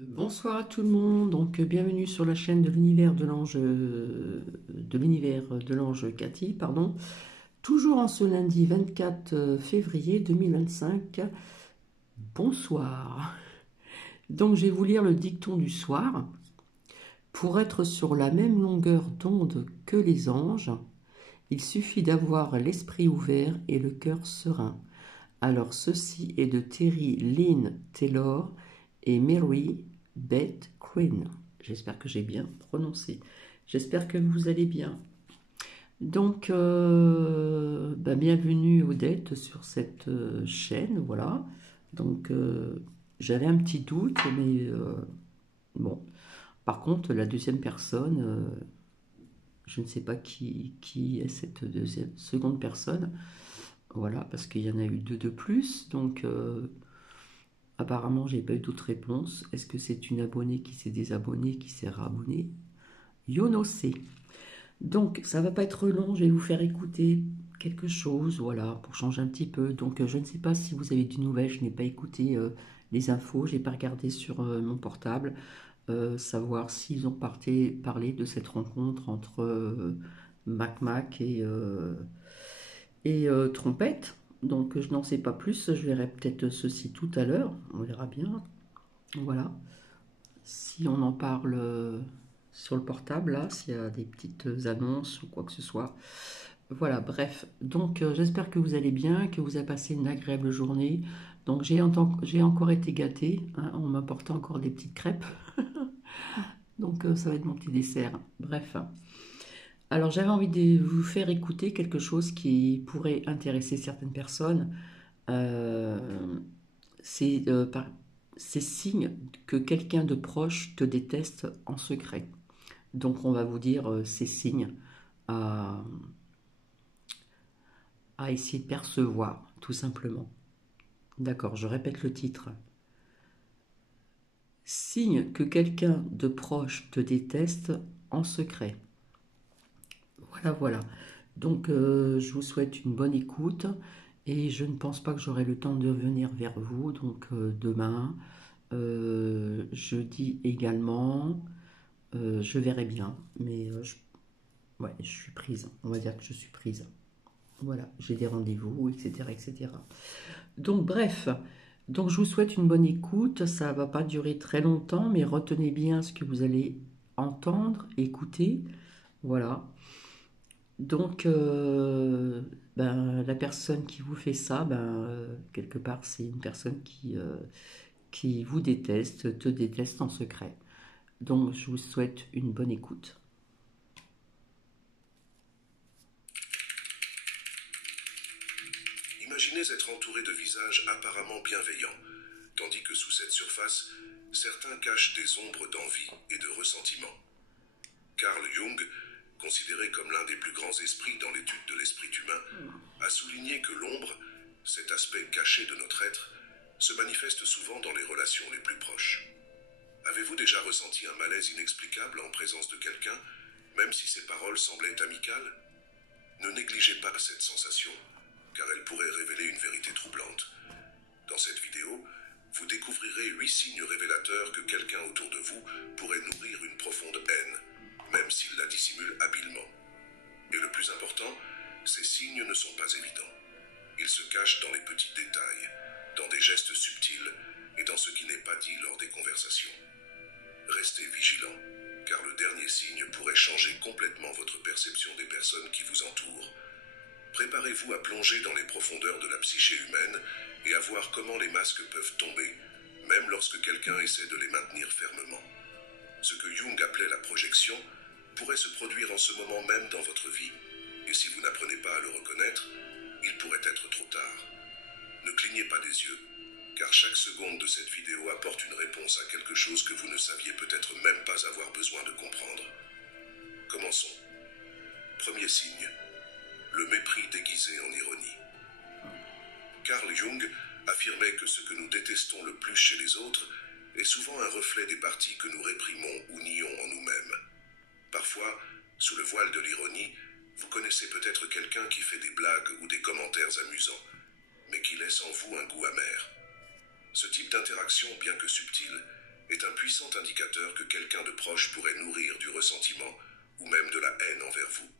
Bonsoir à tout le monde, donc bienvenue sur la chaîne de l'univers de l'ange Cathy, pardon. Toujours en ce lundi 24 février 2025. Bonsoir. Donc je vais vous lire le dicton du soir. Pour être sur la même longueur d'onde que les anges, il suffit d'avoir l'esprit ouvert et le cœur serein. Alors ceci est de Terry Lynn Taylor et Mary Beth Quinn. J'espère que j'ai bien prononcé. J'espère que vous allez bien. Donc, bienvenue Odette sur cette chaîne, voilà. Donc, j'avais un petit doute, mais bon. Par contre, la deuxième personne, je ne sais pas qui est cette seconde personne. Voilà, parce qu'il y en a eu deux de plus. Donc, apparemment, j'ai pas eu d'autres réponses. Est-ce que c'est une abonnée qui s'est désabonnée, qui s'est rabonnée? Yo no sais. Donc, ça va pas être long. Je vais vous faire écouter quelque chose, voilà, pour changer un petit peu. Donc, je ne sais pas si vous avez des nouvelles. Je n'ai pas écouté les infos. J'ai pas regardé sur mon portable, savoir s'ils ont parlé de cette rencontre entre Mac Mac et Trompette. Donc je n'en sais pas plus, je verrai peut-être ceci tout à l'heure, on verra bien. Voilà, si on en parle sur le portable, là, s'il y a des petites annonces ou quoi que ce soit. Voilà, bref, donc j'espère que vous allez bien, que vous avez passé une agréable journée. Donc j'ai encore été gâtée, hein, on m'a apporté encore des petites crêpes, donc ça va être mon petit dessert. Bref, alors j'avais envie de vous faire écouter quelque chose qui pourrait intéresser certaines personnes. Euh, c'est c'est signe que quelqu'un de proche te déteste en secret. Donc on va vous dire ces signes à, à essayer de percevoir, tout simplement. D'accord, je répète le titre. Signe que quelqu'un de proche te déteste en secret. Voilà, voilà. Donc je vous souhaite une bonne écoute et je ne pense pas que j'aurai le temps de revenir vers vous. Donc demain, jeudi également. Je verrai bien, mais ouais, je suis prise. On va dire que je suis prise. Voilà, j'ai des rendez-vous, etc., etc. Donc, bref, donc je vous souhaite une bonne écoute. Ça ne va pas durer très longtemps, mais retenez bien ce que vous allez entendre, écouter. Voilà. Donc, la personne qui vous fait ça, quelque part, c'est une personne qui vous déteste, te déteste en secret. Donc, je vous souhaite une bonne écoute. Imaginez être entouré de visages apparemment bienveillants, tandis que sous cette surface, certains cachent des ombres d'envie et de ressentiment. Carl Jung, considéré comme l'un des plus grands esprits dans l'étude de l'esprit humain, a souligné que l'ombre, cet aspect caché de notre être, se manifeste souvent dans les relations les plus proches. Avez-vous déjà ressenti un malaise inexplicable en présence de quelqu'un, même si ses paroles semblaient amicales? Ne négligez pas cette sensation, car elle pourrait révéler une vérité troublante. Dans cette vidéo, vous découvrirez 8 signes révélateurs que quelqu'un autour de vous pourrait nourrir une profonde haine, même s'il la dissimule habilement. Et le plus important, ces signes ne sont pas évidents. Ils se cachent dans les petits détails, dans des gestes subtils et dans ce qui n'est pas dit lors des conversations. Restez vigilants, car le dernier signe pourrait changer complètement votre perception des personnes qui vous entourent. Préparez-vous à plonger dans les profondeurs de la psyché humaine et à voir comment les masques peuvent tomber, même lorsque quelqu'un essaie de les maintenir fermement. Ce que Jung appelait la projection pourrait se produire en ce moment même dans votre vie, et si vous n'apprenez pas à le reconnaître, il pourrait être trop tard. Ne clignez pas des yeux, car chaque seconde de cette vidéo apporte une réponse à quelque chose que vous ne saviez peut-être même pas avoir besoin de comprendre. Commençons. Premier signe. Le mépris déguisé en ironie. Carl Jung affirmait que ce que nous détestons le plus chez les autres est souvent un reflet des parties que nous réprimons ou nions en nous-mêmes. Parfois, sous le voile de l'ironie, vous connaissez peut-être quelqu'un qui fait des blagues ou des commentaires amusants, mais qui laisse en vous un goût amer. Ce type d'interaction, bien que subtil, est un puissant indicateur que quelqu'un de proche pourrait nourrir du ressentiment ou même de la haine envers vous.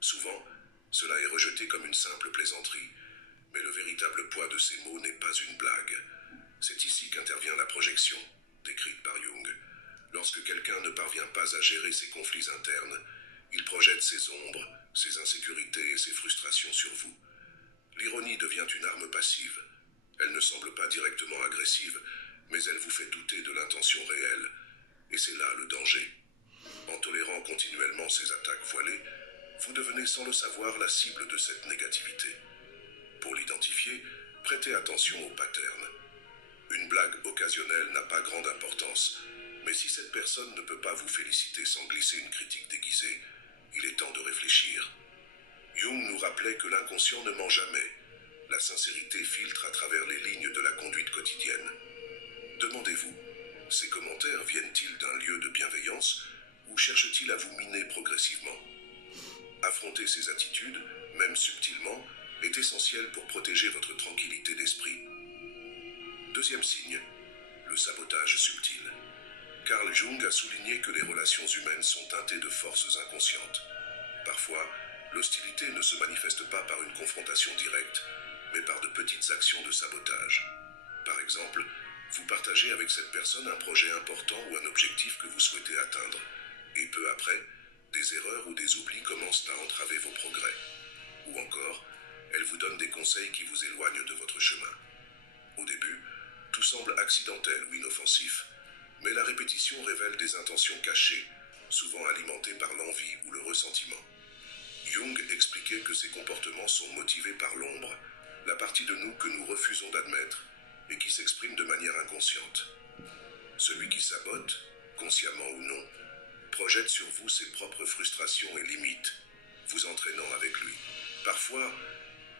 Souvent, cela est rejeté comme une simple plaisanterie, mais le véritable poids de ces mots n'est pas une blague. C'est ici qu'intervient la projection, décrite par Jung. Lorsque quelqu'un ne parvient pas à gérer ses conflits internes, il projette ses ombres, ses insécurités et ses frustrations sur vous. L'ironie devient une arme passive. Elle ne semble pas directement agressive, mais elle vous fait douter de l'intention réelle. Et c'est là le danger. En tolérant continuellement ces attaques voilées, vous devenez sans le savoir la cible de cette négativité. Pour l'identifier, prêtez attention aux patterns. Une blague occasionnelle n'a pas grande importance, mais si cette personne ne peut pas vous féliciter sans glisser une critique déguisée, il est temps de réfléchir. Jung nous rappelait que l'inconscient ne ment jamais. La sincérité filtre à travers les lignes de la conduite quotidienne. Demandez-vous, ces commentaires viennent-ils d'un lieu de bienveillance ou cherchent-ils à vous miner progressivement? Affronter ces attitudes, même subtilement, est essentiel pour protéger votre tranquillité d'esprit. Deuxième signe, le sabotage subtil. Carl Jung a souligné que les relations humaines sont teintées de forces inconscientes. Parfois, l'hostilité ne se manifeste pas par une confrontation directe, mais par de petites actions de sabotage. Par exemple, vous partagez avec cette personne un projet important ou un objectif que vous souhaitez atteindre, et peu après, des erreurs ou des oublis commencent à entraver vos progrès. Ou encore, elle vous donne des conseils qui vous éloignent de votre chemin. Au début, tout semble accidentel ou inoffensif, mais la répétition révèle des intentions cachées, souvent alimentées par l'envie ou le ressentiment. Jung expliquait que ces comportements sont motivés par l'ombre, la partie de nous que nous refusons d'admettre et qui s'exprime de manière inconsciente. Celui qui sabote, consciemment ou non, projette sur vous ses propres frustrations et limites, vous entraînant avec lui. Parfois,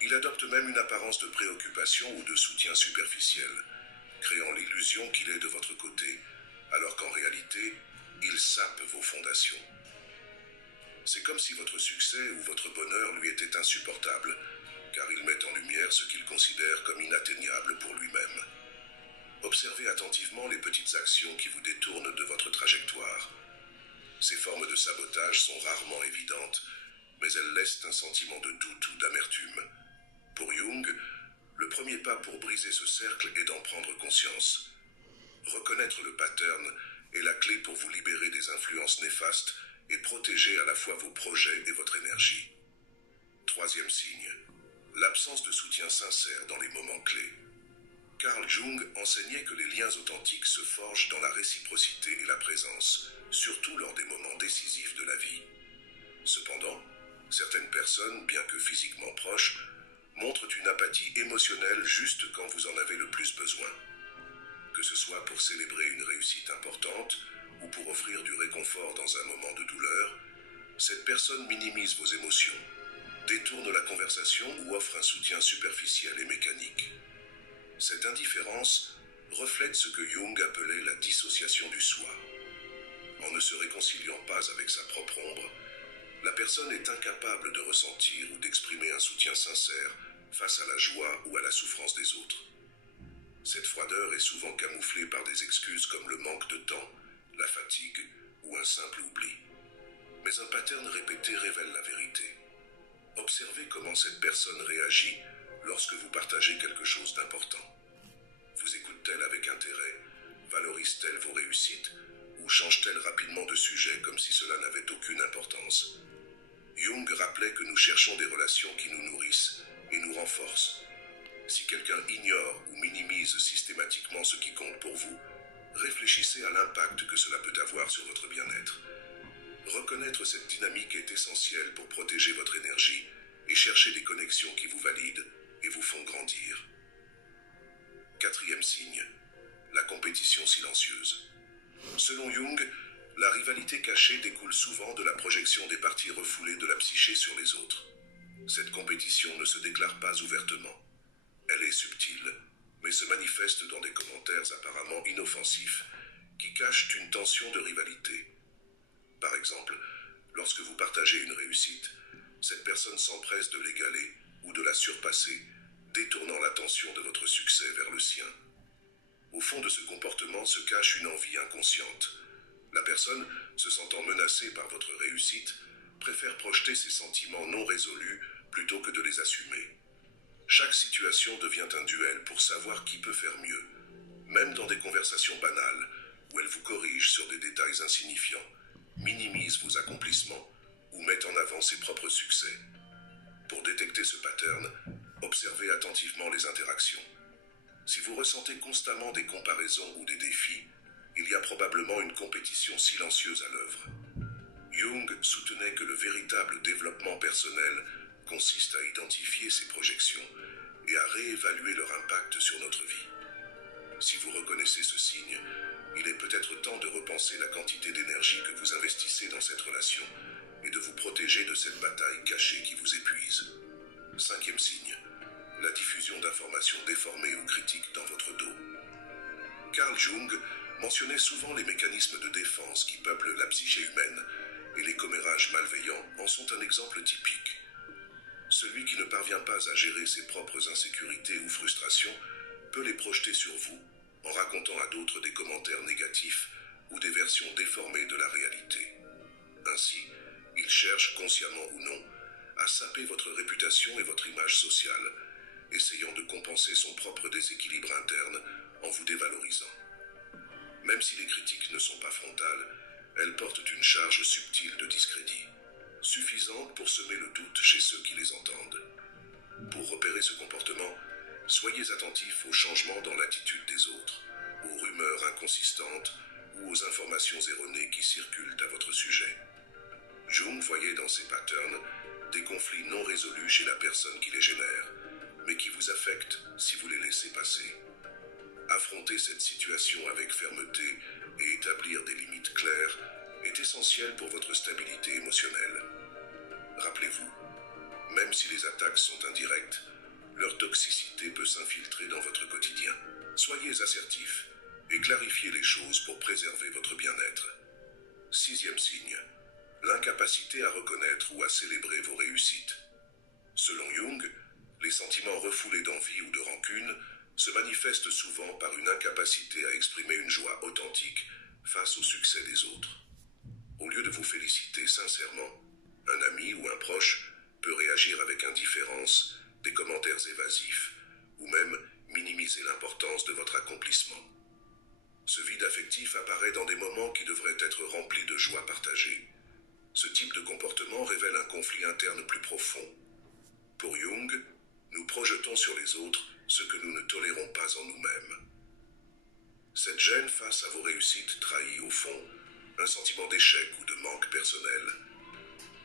il adopte même une apparence de préoccupation ou de soutien superficiel, créant l'illusion qu'il est de votre côté, alors qu'en réalité, il sape vos fondations. C'est comme si votre succès ou votre bonheur lui était insupportable, car il met en lumière ce qu'il considère comme inatteignable pour lui-même. Observez attentivement les petites actions qui vous détournent de votre trajectoire. Ces formes de sabotage sont rarement évidentes, mais elles laissent un sentiment de doute ou d'amertume. Pour Jung, le premier pas pour briser ce cercle est d'en prendre conscience. Reconnaître le pattern est la clé pour vous libérer des influences néfastes et protéger à la fois vos projets et votre énergie. Troisième signe, l'absence de soutien sincère dans les moments clés. Carl Jung enseignait que les liens authentiques se forgent dans la réciprocité et la présence, surtout lors des moments décisifs de la vie. Cependant, certaines personnes, bien que physiquement proches, montrent une apathie émotionnelle juste quand vous en avez le plus besoin. Que ce soit pour célébrer une réussite importante ou pour offrir du réconfort dans un moment de douleur, cette personne minimise vos émotions, détourne la conversation ou offre un soutien superficiel et mécanique. Cette indifférence reflète ce que Jung appelait la dissociation du soi. En ne se réconciliant pas avec sa propre ombre, la personne est incapable de ressentir ou d'exprimer un soutien sincère face à la joie ou à la souffrance des autres. Cette froideur est souvent camouflée par des excuses comme le manque de temps, la fatigue ou un simple oubli. Mais un pattern répété révèle la vérité. Observez comment cette personne réagit lorsque vous partagez quelque chose d'important. Vous écoute-t-elle avec intérêt? Valorise-t-elle vos réussites? Ou change-t-elle rapidement de sujet comme si cela n'avait aucune importance? Jung rappelait que nous cherchons des relations qui nous nourrissent et nous renforcent. Si quelqu'un ignore ou minimise systématiquement ce qui compte pour vous, réfléchissez à l'impact que cela peut avoir sur votre bien-être. Reconnaître cette dynamique est essentiel pour protéger votre énergie et chercher des connexions qui vous valident et vous font grandir. Quatrième signe, la compétition silencieuse. Selon Jung, la rivalité cachée découle souvent de la projection des parties refoulées de la psyché sur les autres. Cette compétition ne se déclare pas ouvertement. Elle est subtile, mais se manifeste dans des commentaires apparemment inoffensifs qui cachent une tension de rivalité. Par exemple, lorsque vous partagez une réussite, cette personne s'empresse de l'égaler ou de la surpasser, détournant l'attention de votre succès vers le sien. Au fond de ce comportement se cache une envie inconsciente. La personne, se sentant menacée par votre réussite, préfère projeter ses sentiments non résolus plutôt que de les assumer. Chaque situation devient un duel pour savoir qui peut faire mieux. Même dans des conversations banales, où elle vous corrige sur des détails insignifiants, minimise vos accomplissements ou met en avant ses propres succès. Pour détecter ce pattern, observez attentivement les interactions. Si vous ressentez constamment des comparaisons ou des défis, il y a probablement une compétition silencieuse à l'œuvre. Jung soutenait que le véritable développement personnel consiste à identifier ces projections et à réévaluer leur impact sur notre vie. Si vous reconnaissez ce signe, il est peut-être temps de repenser la quantité d'énergie que vous investissez dans cette relation et de vous protéger de cette bataille cachée qui vous épuise. 5e signe, la diffusion d'informations déformées ou critiques dans votre dos. Carl Jung mentionnait souvent les mécanismes de défense qui peuplent la psyché humaine, et les commérages malveillants en sont un exemple typique. Celui qui ne parvient pas à gérer ses propres insécurités ou frustrations peut les projeter sur vous, en racontant à d'autres des commentaires négatifs ou des versions déformées de la réalité. Ainsi, il cherche, consciemment ou non, à saper votre réputation et votre image sociale, essayant de compenser son propre déséquilibre interne en vous dévalorisant. Même si les critiques ne sont pas frontales, elles portent une charge subtile de discrédit, suffisante pour semer le doute chez ceux qui les entendent. Pour repérer ce comportement, soyez attentifs aux changements dans l'attitude des autres, aux rumeurs inconsistantes ou aux informations erronées qui circulent à votre sujet. Jung voyait dans ces patterns des conflits non résolus chez la personne qui les génère, mais qui vous affectent si vous les laissez passer. Affronter cette situation avec fermeté et établir des limites claires est essentiel pour votre stabilité émotionnelle. Rappelez-vous, même si les attaques sont indirectes, leur toxicité peut s'infiltrer dans votre quotidien. Soyez assertifs et clarifiez les choses pour préserver votre bien-être. 6e signe, l'incapacité à reconnaître ou à célébrer vos réussites. Selon Jung, les sentiments refoulés d'envie ou de rancune se manifestent souvent par une incapacité à exprimer une joie authentique face au succès des autres. Au lieu de vous féliciter sincèrement, un ami ou un proche peut réagir avec indifférence, des commentaires évasifs, ou même minimiser l'importance de votre accomplissement. Ce vide affectif apparaît dans des moments qui devraient être remplis de joie partagée. Ce type de comportement révèle un conflit interne plus profond. Pour Jung, nous projetons sur les autres ce que nous ne tolérons pas en nous-mêmes. Cette gêne face à vos réussites trahit, au fond, un sentiment d'échec ou de manque personnel.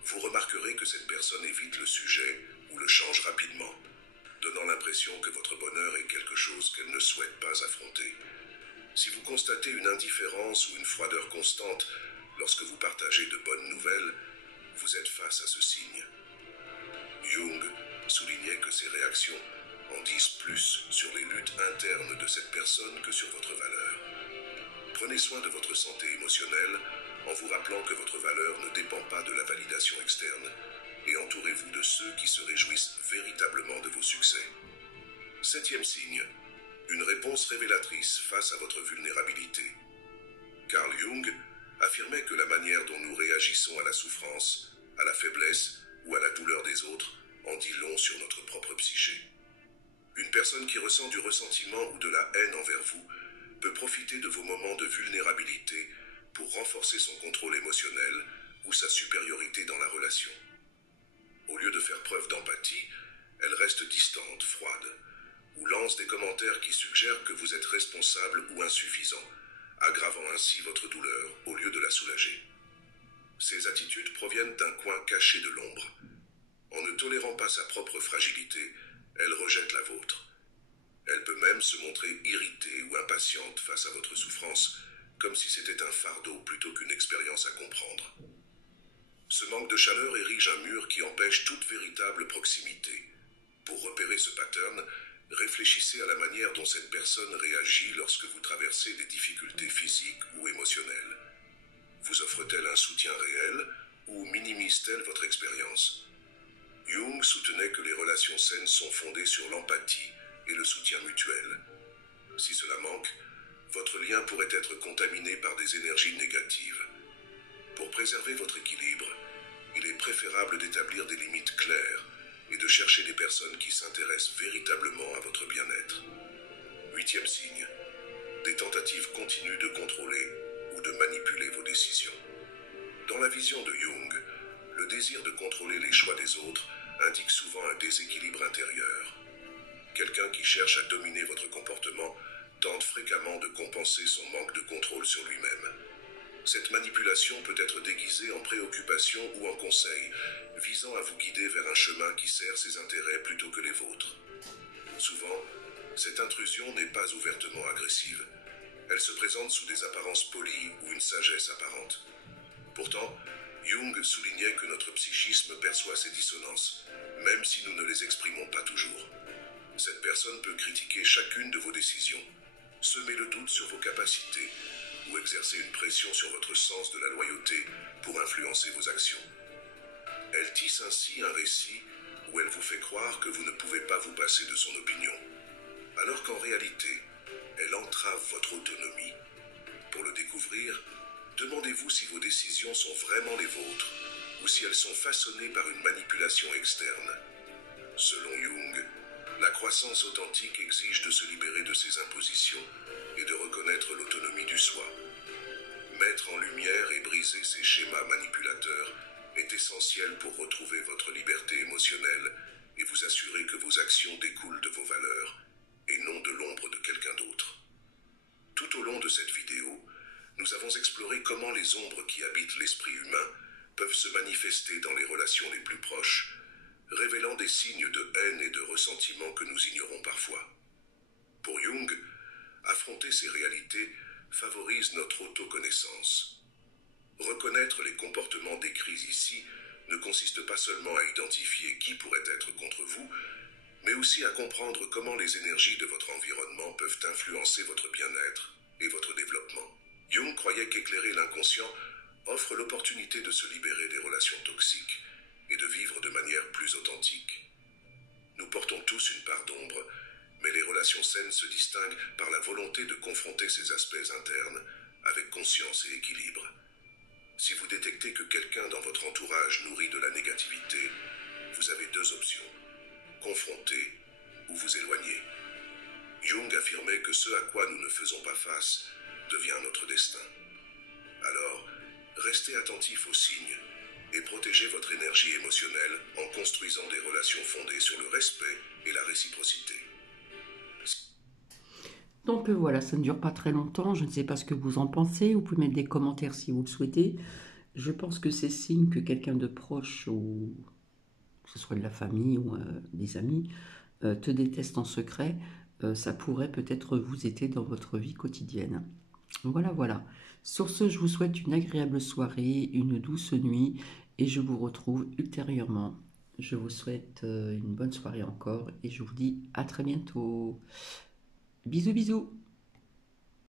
Vous remarquerez que cette personne évite le sujet ou le change rapidement, donnant l'impression que votre bonheur est quelque chose qu'elle ne souhaite pas affronter. Si vous constatez une indifférence ou une froideur constante lorsque vous partagez de bonnes nouvelles, vous êtes face à ce signe. Jung soulignait que ces réactions en disent plus sur les luttes internes de cette personne que sur votre valeur. Prenez soin de votre santé émotionnelle en vous rappelant que votre valeur ne dépend pas de la validation externe et entourez-vous de ceux qui se réjouissent véritablement de vos succès. 7e signe, une réponse révélatrice face à votre vulnérabilité. Carl Jung affirmait que la manière dont nous réagissons à la souffrance, à la faiblesse ou à la douleur des autres en dit long sur notre propre psyché. Une personne qui ressent du ressentiment ou de la haine envers vous peut profiter de vos moments de vulnérabilité pour renforcer son contrôle émotionnel ou sa supériorité dans la relation. Au lieu de faire preuve d'empathie, elle reste distante, froide, ou lance des commentaires qui suggèrent que vous êtes responsable ou insuffisant, aggravant ainsi votre douleur au lieu de la soulager. Ces attitudes proviennent d'un coin caché de l'ombre. En ne tolérant pas sa propre fragilité, elle rejette la vôtre. Elle peut même se montrer irritée ou impatiente face à votre souffrance, comme si c'était un fardeau plutôt qu'une expérience à comprendre. Ce manque de chaleur érige un mur qui empêche toute véritable proximité. Pour repérer ce pattern, réfléchissez à la manière dont cette personne réagit lorsque vous traversez des difficultés physiques ou émotionnelles. Vous offre-t-elle un soutien réel ou minimise-t-elle votre expérience ? Jung soutenait que les relations saines sont fondées sur l'empathie et le soutien mutuel. Si cela manque, votre lien pourrait être contaminé par des énergies négatives. Pour préserver votre équilibre, il est préférable d'établir des limites claires et de chercher des personnes qui s'intéressent véritablement à votre bien-être. Huitième signe, des tentatives continues de contrôler ou de manipuler vos décisions. Dans la vision de Jung, le désir de contrôler les choix des autres indique souvent un déséquilibre intérieur. Quelqu'un qui cherche à dominer votre comportement tente fréquemment de compenser son manque de contrôle sur lui-même. Cette manipulation peut être déguisée en préoccupation ou en conseil, visant à vous guider vers un chemin qui sert ses intérêts plutôt que les vôtres. Souvent, cette intrusion n'est pas ouvertement agressive. Elle se présente sous des apparences polies ou une sagesse apparente. Pourtant, Jung soulignait que notre psychisme perçoit ces dissonances, même si nous ne les exprimons pas toujours. Cette personne peut critiquer chacune de vos décisions, semer le doute sur vos capacités ou exercer une pression sur votre sens de la loyauté pour influencer vos actions. Elle tisse ainsi un récit où elle vous fait croire que vous ne pouvez pas vous passer de son opinion, alors qu'en réalité, elle entrave votre autonomie. Pour le découvrir, demandez-vous si vos décisions sont vraiment les vôtres ou si elles sont façonnées par une manipulation externe. Selon Jung, la croissance authentique exige de se libérer de ses impositions et de reconnaître l'autonomie du soi. Mettre en lumière et briser ces schémas manipulateurs est essentiel pour retrouver votre liberté émotionnelle et vous assurer que vos actions découlent de vos valeurs et non de l'ombre de quelqu'un d'autre. Tout au long de cette vidéo, nous avons exploré comment les ombres qui habitent l'esprit humain peuvent se manifester dans les relations les plus proches, révélant des signes de haine et de ressentiment que nous ignorons parfois. Pour Jung, affronter ces réalités favorise notre autoconnaissance. Reconnaître les comportements décrits ici ne consiste pas seulement à identifier qui pourrait être contre vous, mais aussi à comprendre comment les énergies de votre environnement peuvent influencer votre bien-être et votre développement. Jung croyait qu'éclairer l'inconscient offre l'opportunité de se libérer des relations toxiques et de vivre de manière plus authentique. Nous portons tous une part d'ombre, mais les relations saines se distinguent par la volonté de confronter ces aspects internes avec conscience et équilibre. Si vous détectez que quelqu'un dans votre entourage nourrit de la négativité, vous avez deux options: confronter ou vous éloigner. Jung affirmait que ce à quoi nous ne faisons pas face devient notre destin. Alors, restez attentif aux signes et protégez votre énergie émotionnelle en construisant des relations fondées sur le respect et la réciprocité. Donc voilà, ça ne dure pas très longtemps, je ne sais pas ce que vous en pensez, vous pouvez mettre des commentaires si vous le souhaitez. Je pense que c'est signe que quelqu'un de proche, ou que ce soit de la famille ou des amis, te déteste en secret, ça pourrait peut-être vous aider dans votre vie quotidienne. Voilà, voilà. Sur ce, je vous souhaite une agréable soirée, une douce nuit, et je vous retrouve ultérieurement. Je vous souhaite une bonne soirée encore, et je vous dis à très bientôt. Bisous, bisous.